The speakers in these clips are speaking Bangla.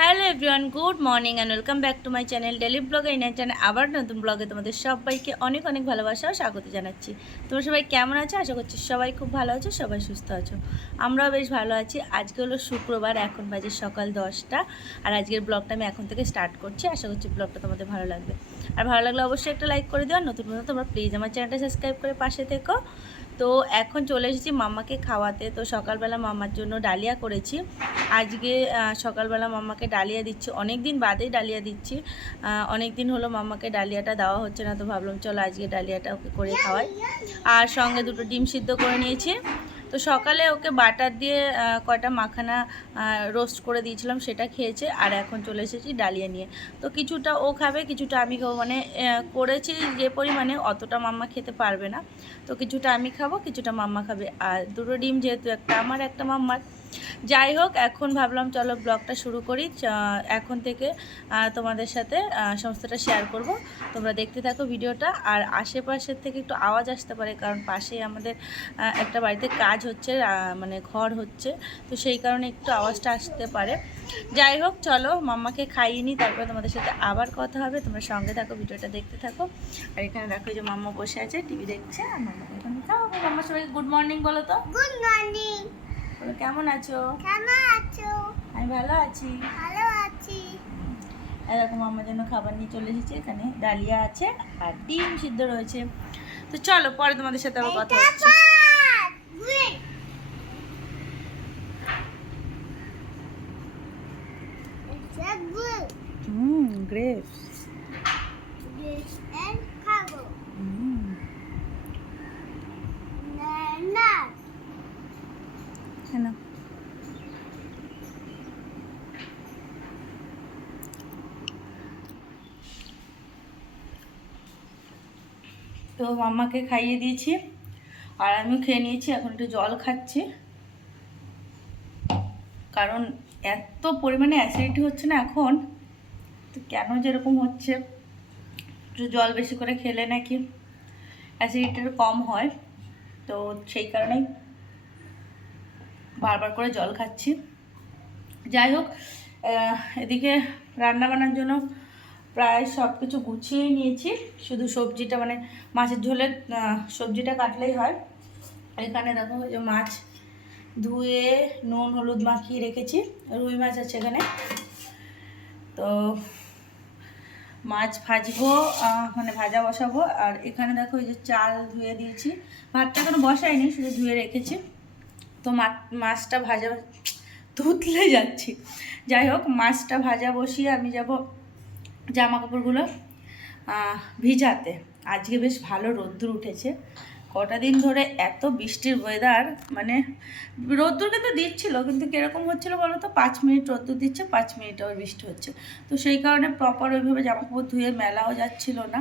Hello everyone, good morning and welcome back to my channel daily ব্লগে। এই চ্যানেল আবার নতুন ব্লগে তোমাদের সবাইকে অনেক অনেক ভালোবাসা ও স্বাগত জানাচ্ছি। তোমরা সবাই কেমন আছো? আশা করছি সবাই খুব ভালো আছো, সবাই সুস্থ আছো। আমরাও বেশ ভালো আছি। আজকে হলো শুক্রবার, এখন বাজে সকাল 10টা। আর আজকের ব্লগটা আমি এখন থেকে স্টার্ট করছি। আশা করছি ব্লগটা তোমাদের ভালো লাগবে। আর ভালো লাগলে অবশ্যই একটা লাইক করে দিও। নতুন নতুন তোমরা প্লিজ আমার চ্যানেলটা সাবস্ক্রাইব করে পাশে থেকো। তো এখন চলে এসেছি মাম্মাকে খাওয়াতে। তো সকালবেলা মাম্মার জন্য ডালিয়া করেছি। আজকে সকালবেলা মাম্মাকে ডালিয়া দিচ্ছি, অনেক দিন বাদেই ডালিয়া দিচ্ছি। অনেক দিন হলো মাম্মাকে ডালিয়াটা দেওয়া হচ্ছে না, তো ভাবলাম চলো আজকে ডালিয়াটা ওকে করে খাওয়াই। আর সঙ্গে দুটো ডিম সিদ্ধ করে নিয়েছি। তো সকালে ওকে বাটার দিয়ে কয়টা মাখানা রোস্ট করে দিয়েছিলাম, সেটা খেয়েছে। আর এখন চলে এসেছি ডালিয়া নিয়ে। তো কিছুটা ও খাবে, কিছুটা আমি খাবো। মানে করেছি যে পরিমাণে, অতটা মাম্মা খেতে পারবে না। তো কিছুটা আমি খাবো, কিছুটা মাম্মা খাবে। আর দুটো ডিম যেহেতু, একটা আমার একটা মাম্মার। যাই হোক, এখন ভাবলাম চলো ব্লগটা শুরু করি। এখন থেকে তোমাদের সাথে সমস্তটা শেয়ার করব। তোমরা দেখতে থাকো ভিডিওটা। আর আশেপাশের থেকে একটু আওয়াজ আসতে পারে, কারণ পাশেই আমাদের একটা বাড়িতে কাজ হচ্ছে, মানে ঘর হচ্ছে। তো সেই কারণে একটু আওয়াজটা আসতে পারে। যাই হোক, চলো মাম্মাকে খাইয়ে নিই, তারপরে তোমাদের সাথে আবার কথা হবে। তোমরা সঙ্গে থাকো, ভিডিওটা দেখতে থাকো। আর এখানে দেখো যে মাম্মা বসে আছে, টিভি দেখছে। আর মাম্মাকে এখানে খাওয়াবো। মাম্মা সবাইকে গুড মর্নিং বলো তো। Good morning. বলো কেমন আছো? কেমন আছো? আমি ভালো আছি। ভালো আছি। এরকম আমার জন্য খাবার নিয়ে চলে এসেছি। এখানে ডালিয়া আছে আর ডিম সিদ্ধ রয়েছে। তো চলো, পরে তোমাদের সাথে আবার কথা হচ্ছে। গ্রেপস। হ্যাঁ, তো মাম্মাকে খাইয়ে দিয়েছি আর আমিও খেয়ে নিয়েছি। এখন একটু জল খাচ্ছি, কারণ এত পরিমাণে অ্যাসিডিটি হচ্ছে না এখন। তো কেন যেরকম হচ্ছে, একটু জল বেশি করে খেলে নাকি অ্যাসিডিটিটা কম হয়। তো সেই কারণেই বারবার করে জল খাচ্ছি। যাই হোক, এদিকে রান্না বান্নার জন্য প্রায় সব কিছু গুছিয়েই নিয়েছি। শুধু সবজিটা, মানে মাছের ঝোলের সবজিটা কাটলেই হয়। এখানে দেখো যে মাছ ধুয়ে নুন হলুদ মাখিয়ে রেখেছি। রুই মাছ আছে এখানে। তো মাছ ভাজবো, মানে ভাজা বসাবো। আর এখানে দেখো এই যে চাল ধুয়ে দিয়েছি। ভাতটা এখনো বসাইনি, শুধু ধুয়ে রেখেছি। তো মাছটা ভাজা ধুতলে যাচ্ছি। যাই হোক, মাছটা ভাজা বসিয়ে আমি যাব জামা কাপড়গুলো ভিজাতে। আজকে বেশ ভালো রোদ্দুর উঠেছে। কটা দিন ধরে এত বৃষ্টির ওয়েদার, মানে রোদ্দুর কিন্তু দিচ্ছিল, কিন্তু কীরকম হচ্ছিলো বলো তো, 5 মিনিট রোদ্দুর দিচ্ছে, 5 মিনিট আবার বৃষ্টি হচ্ছে। তো সেই কারণে প্রপার ওইভাবে জামা কাপড় ধুয়ে মেলাও যাচ্ছিল না।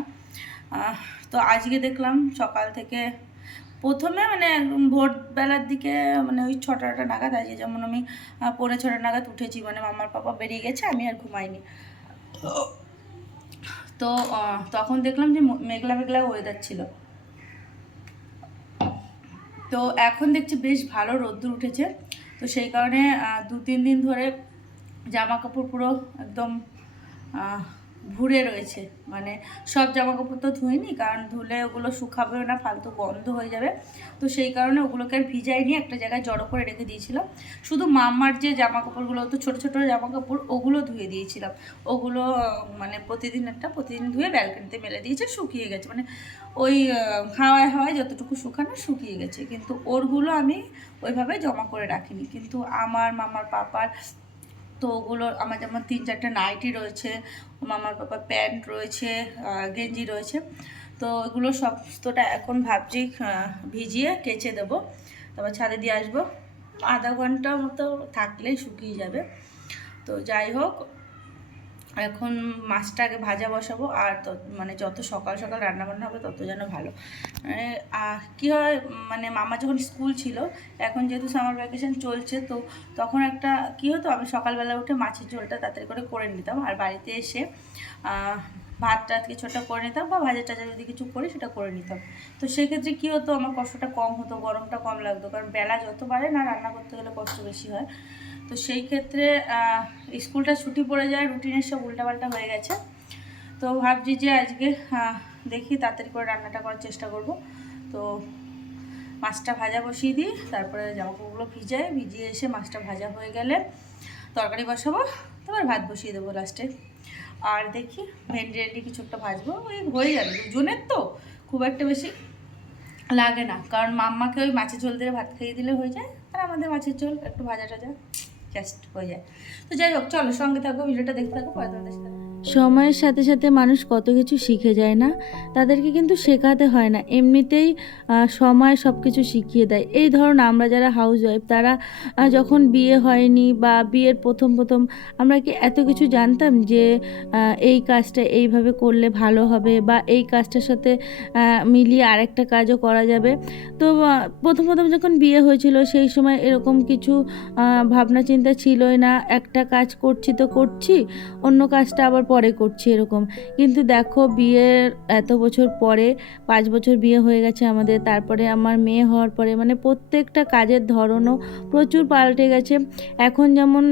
তো আজকে দেখলাম সকাল থেকে, প্রথমে মানে ভোরবেলার দিকে, মানে ওই 6টা নাগাদ, আজকে যেমন আমি 5:45 নাগাদ উঠেছি। মানে মামার পাপা বেরিয়ে গেছে, আমি আর ঘুমাইনি। তো তখন দেখলাম যে মেঘলা মেঘলা ওয়েদার ছিল। তো এখন দেখছি বেশ ভালো রোদ্দুর উঠেছে। তো সেই কারণে 2-3 দিন ধরে জামা কাপড় পুরো একদম ভুরে রয়েছে। মানে সব জামা কাপড় তো ধুইনি, কারণ ধুলে ওগুলো শুকাবেও না, ফালতু গন্ধ হয়ে যাবে। তো সেই কারণে ওগুলোকে আর ভিজাইনি, একটা জায়গায় জড়ো করে রেখে দিয়েছিলাম। শুধু মাম্মার যে জামা কাপড়গুলো, তো ছোটো ছোটো জামা কাপড়, ওগুলো ধুয়ে দিয়েছিলাম। ওগুলো মানে প্রতিদিন ধুয়ে ব্যালকনিতে মেলে দিয়েছে, শুকিয়ে গেছে। মানে ওই হাওয়ায় হাওয়ায় যতটুকু শুকানো শুকিয়ে গেছে, কিন্তু ওরগুলো আমি ওইভাবে জমা করে রাখিনি। কিন্তু আমার মামার পাপার, তো ওগুলো আমার যেমন 3-4টা নাইটি রয়েছে, মামার পাপার প্যান্ট রয়েছে, গেঞ্জি রয়েছে। তো এগুলো সমস্তটা এখন ভাবছি ভিজিয়ে কেচে দেবো, তারপর ছাদে দিয়ে আসবো। আধা ঘন্টা মতো থাকলেই শুকিয়ে যাবে। তো যাই হোক, এখন মাছটা আগে ভাজা বসাবো। আর মানে যত সকাল সকাল রান্নাবান্না হবে তত যেন ভালো। মানে কী হয়, মানে মামা যখন স্কুল ছিল, এখন যেহেতু সামার ভ্যাকেশন চলছে, তো তখন একটা কী হতো, আমি সকালবেলা উঠে মাছের ঝোলটা তাড়াতাড়ি করে নিতাম। আর বাড়িতে এসে ভাত টাত কিছুটা করে নিতাম, বা ভাজা টাজা যদি কিছু করি সেটা করে নিতাম। তো সেক্ষেত্রে কী হতো, আমার কষ্টটা কম হতো, গরমটা কম লাগতো। কারণ বেলা যত বাড়ে না, রান্না করতে গেলে কষ্ট বেশি হয়। তো সেই ক্ষেত্রে স্কুলটা ছুটি পড়ে যায়, রুটিনের সব উল্টাপাল্টা হয়ে গেছে। তো ভাবছি যে আজকে দেখি তাড়াতাড়ি করে রান্নাটা করার চেষ্টা করব। তো মাছটা ভাজা বসিয়ে দিই, তারপরে জামাকাপড়গুলো ভিজিয়ে এসে মাছটা ভাজা হয়ে গেলে তরকারি বসাবো, তারপর ভাত বসিয়ে দেবো লাস্টে। আর দেখি ভেন্ডি কিছু একটা ভাজবো, ওই হয়ে যাবে, দুজনের তো খুব একটা বেশি লাগে না, কারণ মাম্মাকে ওই মাছের ঝোল দিয়ে ভাত খাইয়ে দিলে হয়ে যায়, আর আমাদের মাছের ঝোল একটু ভাজা টাজা জাস্ট হয়ে যায়। তো যাই হোক, চলো সঙ্গে থাকো, ভিডিওটা দেখতে থাকো, পরে তোমাদের সাথে। সময়ের সাথে সাথে মানুষ কত কিছু শিখে যায় না, তাদেরকে কিন্তু শেখাতে হয় না, এমনিতেই সময় সব কিছু শিখিয়ে দেয়। এই ধরুন আমরা যারা হাউস ওয়াইফ, তারা যখন বিয়ে হয়নি বা বিয়ের প্রথম আমরা কি এত কিছু জানতাম যে এই কাজটা এইভাবে করলে ভালো হবে বা এই কাজটার সাথে মিলিয়ে আরেকটা কাজও করা যাবে। তো প্রথম যখন বিয়ে হয়েছিল সেই সময় এরকম কিছু ভাবনা চিন্তা ছিলই না, একটা কাজ করছি তো করছি, অন্য কাজটা আবার পরে করছি এরকম। কিন্তু দেখো বিয়ের এত বছর পরে, 5 বছর বিয়ে হয়ে গেছে আমাদের, তারপরে আমার মেয়ে হওয়ার পরে মানে প্রত্যেকটা কাজের ধরনও প্রচুর পাল্টে গেছে। এখন যেমন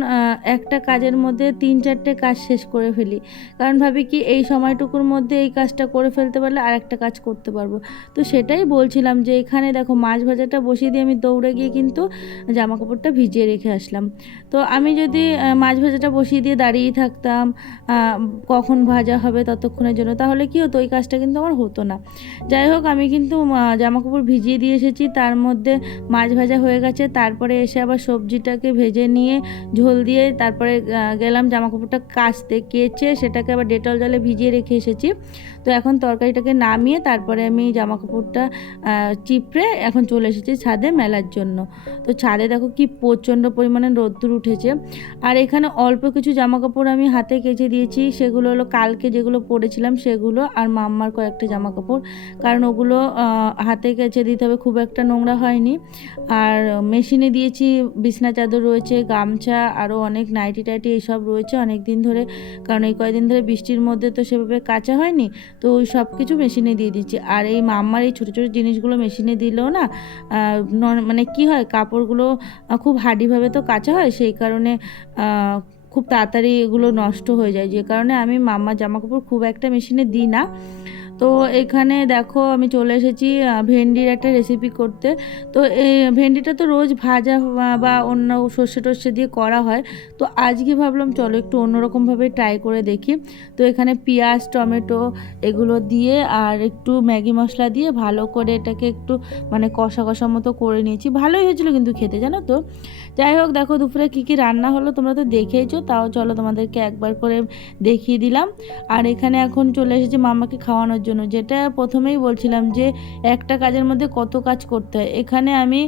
একটা কাজের মধ্যে 3-4টে কাজ শেষ করে ফেলি, কারণ ভাবি কি এই সময়টুকুর মধ্যে এই কাজটা করে ফেলতে পারলে আরেকটা কাজ করতে পারবো। তো সেটাই বলছিলাম যে এখানে দেখো মাছ ভাজাটা বসিয়ে দিয়ে আমি দৌড়ে গিয়ে কিন্তু জামা কাপড়টা ভিজিয়ে রেখে আসলাম। তো আমি যদি মাছ ভাজাটা বসিয়ে দিয়ে দাঁড়িয়ে থাকতাম কখন ভাজা হবে ততক্ষণের জন্য, তাহলে কি হতো, ওই কাজটা কিন্তু আমার হতো না। যাই হোক, আমি কিন্তু জামা কাপড় ভিজিয়ে দিয়ে এসেছি, তার মধ্যে মাছ ভাজা হয়ে গেছে, তারপরে এসে আবার সবজিটাকে ভেজে নিয়ে ঝোল দিয়ে তারপরে গেলাম জামা কাপড়টা কাচতে, কেচে সেটাকে আবার ডেটল জলে ভিজিয়ে রেখে এসেছি। তো এখন তরকারিটাকে নামিয়ে তারপরে আমি জামা কাপড়টা চিপড়ে এখন চলে এসেছি ছাদে মেলার জন্য। তো ছাদে দেখো কি প্রচণ্ড পরিমাণে রোদ্দুর উঠেছে, আর এখানে অল্প কিছু জামা কাপড় আমি হাতে কেচে দিয়েছি, সেগুলো হলো কালকে যেগুলো পরেছিলাম সেগুলো, আর মাম্মার কয়েকটা জামা কাপড়, কারণ ওগুলো হাতে কেচে দিতে হবে, খুব একটা নোংরা হয়নি। আর মেশিনে দিয়েছি, বিছনা চাদর রয়েছে, গামছা, আরও অনেক নাইটি টাইটি এইসব রয়েছে অনেক দিন ধরে, কারণ এই কয়েকদিন ধরে বৃষ্টির মধ্যে তো সেভাবে কাচা হয়নি, তো ওই সব কিছু মেশিনে দিয়ে দিচ্ছি। আর এই মাম্মার এই ছোটো ছোটো জিনিসগুলো মেশিনে দিলেও না মানে কি হয়, কাপড়গুলো খুব হার্ডিভাবে তো কাচা হয়, সেই কারণে খুব তাড়াতাড়ি এগুলো নষ্ট হয়ে যায়, যে কারণে আমি মাম্মার জামা কাপড় খুব একটা মেশিনে দিই না। তো এখানে দেখো আমি চলে এসেছি ভেন্ডির একটা রেসিপি করতে। তো এই ভেন্ডিটা তো রোজ ভাজা বা অন্য সর্ষে টর্ষে দিয়ে করা হয়, তো আজকে ভাবলাম চলো একটু অন্যরকমভাবে ট্রাই করে দেখি। তো এখানে পেঁয়াজ, টমেটো এগুলো দিয়ে আর একটু ম্যাগি মশলা দিয়ে ভালো করে এটাকে একটু মানে কষা কষা মতো করে নিয়েছি, ভালোই হয়েছিল কিন্তু খেতে, জানো তো। যাই হোক, দেখো দুপুরে কী রান্না হলো তোমরা তো দেখেইছো, তাও চলো তোমাদেরকে একবার করে দেখিয়ে দিলাম। আর এখানে এখন চলে এসেছি মাম্মাকে খাওয়ানোর জন্য, যেটা প্রথমেই বলছিলাম যে একটা কাজের মধ্যে কত কাজ করতে হয়। এখানে আমি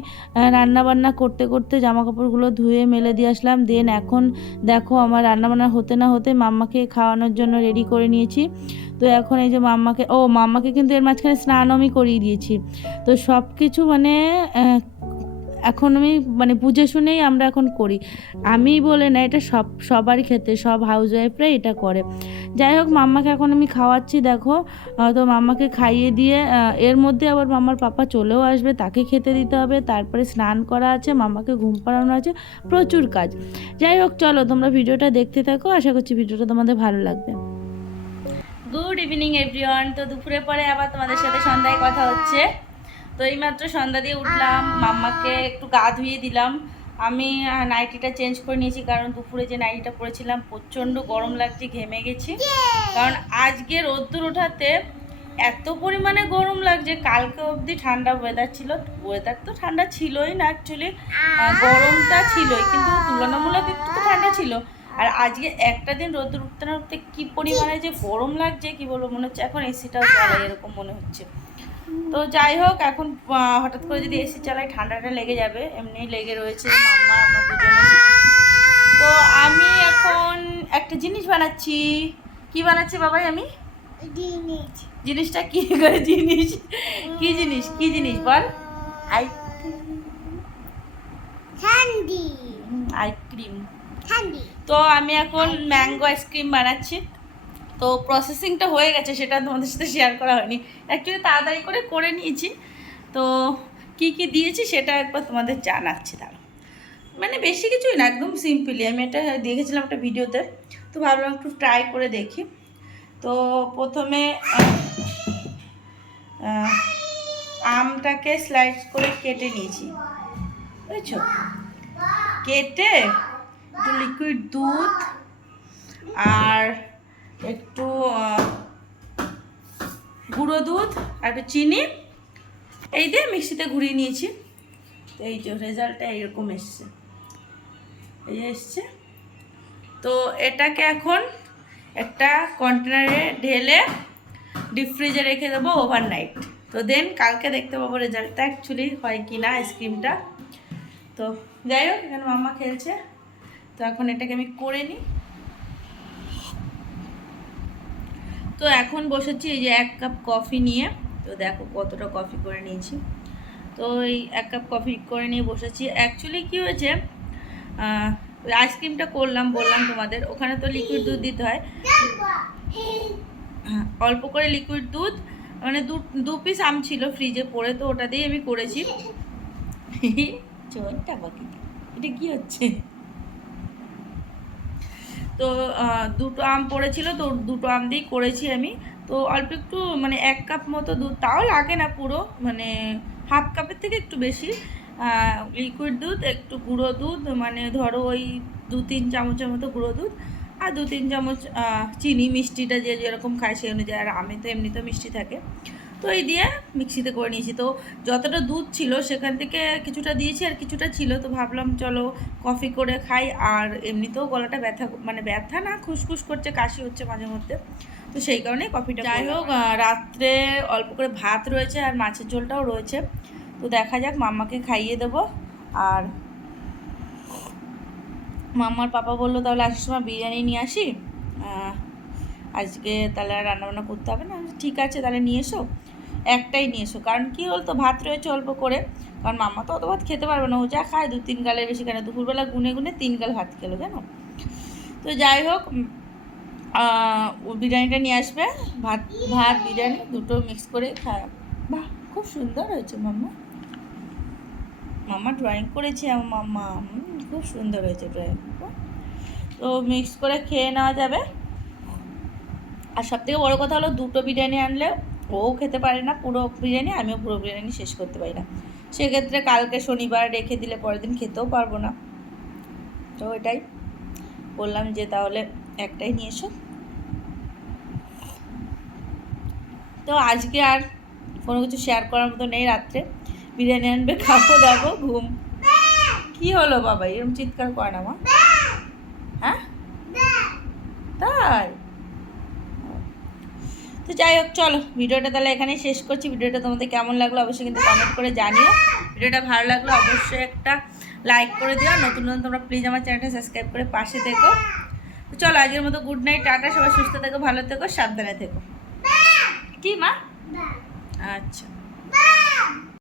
রান্না বান্না করতে করতে জামা কাপড়গুলো ধুয়ে মেলে দিয়ে আসলাম, দেন এখন দেখো আমার রান্না বান্না হতে না হতে মাম্মাকে খাওয়ানোর জন্য রেডি করে নিয়েছি। তো এখন এই যে মাম্মাকে কিন্তু এর মাঝখানে স্নান আমি করিয়ে দিয়েছি। তো সব কিছু মানে এখন আমি মানে বুঝে শুনেই আমরা এখন করি, আমি বলে না, এটা সবারই ক্ষেত্রে, সব হাউস ওয়াইফরাই এটা করে। যাই হোক, মাম্মাকে এখন আমি খাওয়াচ্ছি দেখো। তো মাম্মাকে খাইয়ে দিয়ে এর মধ্যে আবার মাম্মার পাপা চলেও আসবে, তাকে খেতে দিতে হবে, তারপরে স্নান করা আছে, মাম্মাকে ঘুম পাড়ানো আছে, প্রচুর কাজ। যাই হোক, চলো তোমরা ভিডিওটা দেখতে থাকো, আশা করছি ভিডিওটা তোমাদের ভালো লাগবে। Good evening everyone. তো দুপুরে পরে আবার তোমাদের সাথে সন্ধ্যায় কথা হচ্ছে। তো এইমাত্র সন্ধ্যা দিয়ে উঠলাম, মাম্মাকে একটু গা ধুয়ে দিলাম। আমি নাইটিটা চেঞ্জ করে নিয়েছি, কারণ দুপুরে যে নাইটিটা পরেছিলাম প্রচণ্ড গরম লাগছে, ঘেমে গেছি, কারণ আজকে রোদ্দুর ওঠাতে এত পরিমাণে গরম লাগছে। কালকে অবধি ঠান্ডা ওয়েদার ছিল, ওয়েদার তো ঠান্ডা ছিলই না অ্যাকচুয়ালি, গরমটা ছিলই, কিন্তু তুলনামূলক একটু তো ঠান্ডা ছিল। আর আজকে একটা দিন রোদ্দুর উঠতে না উঠতে কী পরিমাণে যে গরম লাগছে কি বলবো, মনে হচ্ছে এখন এসিটাও চালাই এরকম মনে হচ্ছে। তো যাই হোক, এখন হঠাৎ করে যদি এসি চালাই ঠান্ডাটা লেগে যাবে, এমনি লেগে রয়েছে মাম্মা আমার দুজনে। তো আমি এখন একটা জিনিস বানাচ্ছি। কি বানাচ্ছি বাবাই আমি? জিনিসটা কি করে জিনিস? কি জিনিস বল? আইসক্রিম। তো আমি এখন ম্যাঙ্গো আইসক্রিম বানাচ্ছি। তো প্রসেসিংটা হয়ে গেছে, সেটা তোমাদের সাথে শেয়ার করা হয়নি, অ্যাকচুয়ালি তাড়াতাড়ি করে নিয়েছি। তো কি দিয়েছি সেটা একবার তোমাদের জানাচ্ছি। দাঁড়াও, মানে বেশি কিছুই না, একদম সিম্পলি। আমি এটা দেখেছিলাম একটা ভিডিওতে, তো ভাবলাম একটু ট্রাই করে দেখি। তো প্রথমে আমটাকে স্লাইস করে কেটে নিয়েছি, বুঝেছো? কেটে একটু লিকুইড দুধ আর একটু গুঁড়ো দুধ আর একটু চিনি এই দিয়ে মিক্সিতে ঘুরিয়ে নিয়েছি। তো এই যে রেজাল্টটা এইরকম এসছে, এই এসছে। তো এটাকে এখন একটা কন্টেনারে ঢেলে ডিপ ফ্রিজে রেখে দেবো ওভারনাইট। তো দেন কালকে দেখতে পাবো রেজাল্টটা অ্যাকচুয়ালি হয় কি না আইসক্রিমটা। তো যাই হোক, এখানে মাম্মা খেলছে, তো এখন এটাকে আমি করে নিই। তো এখন বসেছি এই যে 1 কাপ কফি নিয়ে। তো দেখো কতটা কফি করে নিয়েছি। তো এই 1 কাপ কফি করে নিয়ে বসেছি। অ্যাকচুয়ালি কী হয়েছে, ওই আইসক্রিমটা করলাম বললাম তোমাদের, ওখানে তো লিকুইড দুধ দিতে হয়। হ্যাঁ, অল্প করে লিকুইড দুধ, মানে 2 পিস আম ছিল ফ্রিজে পড়ে, তো ওটা দিয়ে আমি করেছি। চলটা বাকি এটা কি হচ্ছে? তো 2টো আম পড়েছিল, তো 2টো আম দিয়েই করেছি আমি। তো অল্প একটু মানে 1 কাপ মতো দুধ, তাও লাগে না পুরো, মানে হাফ কাপের থেকে একটু বেশি লিকুইড দুধ, একটু গুঁড়ো দুধ, মানে ধরো ওই 2-3 চামচের মতো গুঁড়ো দুধ, আর 2-3 চামচ চিনি, মিষ্টিটা যে যেরকম খায় সেই অনুযায়ী, আর আমি তো এমনিতেও মিষ্টি থাকে। তো এই দিয়ে মিক্সিতে করে নিয়েছি। তো যতটা দুধ ছিল সেখান থেকে কিছুটা দিয়েছি আর কিছুটা ছিল, তো ভাবলাম চলো কফি করে খাই। আর এমনিতেও গলাটা ব্যথা, মানে ব্যথা না, খুসখুস করছে, কাশি হচ্ছে মাঝে মধ্যে, তো সেই কারণে কফিটা। যাই হোক, রাত্রে অল্প করে ভাত রয়েছে আর মাছের ঝোলটাও রয়েছে। তো দেখা যাক, মাম্মাকে খাইয়ে দেবো। আর মাম্মার পাপা বললো তাহলে আসার সময় বিরিয়ানি নিয়ে আসি, আজকে তাহলে আর রান্নাবান্না করতে হবে না। ঠিক আছে তাহলে নিয়ে এসো, একটাই নিয়ে এসো। কারণ কী বলতো, ভাত রয়েছে অল্প করে, কারণ মাম্মা তো অত ভাত খেতে পারবে না, ও যা খায় 2-3 গালের বেশি, কেন দুপুরবেলা গুনে গুনে 3 গাল ভাত খেলো জানো। তো যাই হোক, ও বিরিয়ানিটা নিয়ে আসবে, ভাত ভাত বিরিয়ানি দুটো মিক্স করে খায়। বাহ, খুব সুন্দর হয়েছে মাম্মা। মাম্মা ড্রয়িং করেছে আমার মাম্মা, খুব সুন্দর হয়েছে ড্রয়িং। তো মিক্স করে খেয়ে নেওয়া যাবে। আর সবথেকে বড়ো কথা হলো, 2টো বিরিয়ানি আনলে ও খেতে পারে না পুরো বিরিয়ানি, আমিও পুরো বিরিয়ানি শেষ করতে পারি না। সেক্ষেত্রে কালকে শনিবার রেখে দিলে পরের দিন খেতেও পারবো না। তো এটাই বললাম যে তাহলে একটাই নিয়ে এসো। তো আজকে আর কোনো কিছু শেয়ার করার মতো নেই। রাত্রে বিরিয়ানি আনবে, খাবো, দাবো, ঘুম। কি হলো বাবা, এরকম চিৎকার করে না মা? হ্যাঁ তাই? তো যাই হোক, চলো ভিডিওটা তাহলে এখানেই শেষ করছি। ভিডিওটা তোমাদের কেমন লাগলো অবশ্যই কিন্তু কমেন্ট করে জানিও। ভিডিওটা ভালো লাগলো অবশ্যই একটা লাইক করে দিও। নতুন নতুন তোমরা প্লিজ আমার চ্যানেলটা সাবস্ক্রাইব করে পাশে থেকো। তো চলো আজকের মতো গুড নাইট, টাটা, সবাই সুস্থ থেকো, ভালো থেকো, সাবধানে থেকো। কি মা? আচ্ছা।